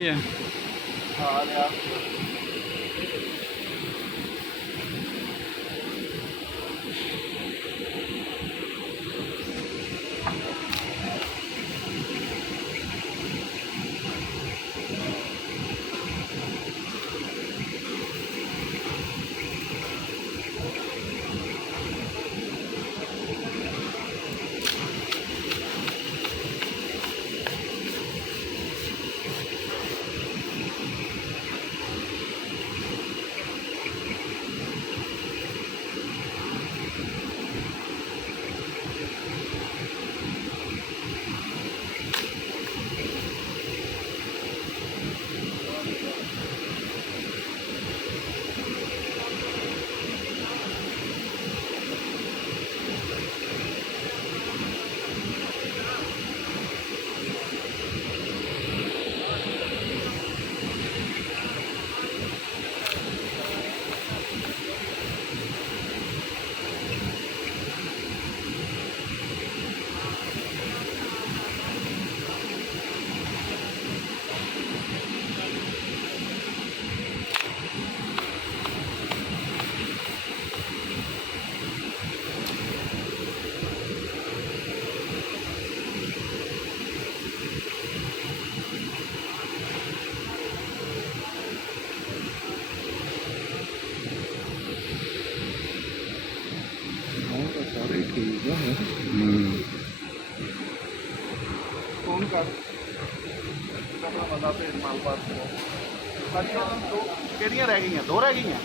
ਹੈ। ਹਾਂ ਲਿਆ ਸਾਰੇ ਠੀਕ ਆ। ਫੋਨ ਕਰ ਆਪਣਾ ਬੰਦਾ ਭੇਜ ਮਾਲ ਪਾਸ ਸਾਡੀਆਂ ਦੋ ਕਿਹੜੀਆਂ ਰਹਿ ਗਈਆਂ? ਦੋ ਰਹਿ ਗਈਆਂ।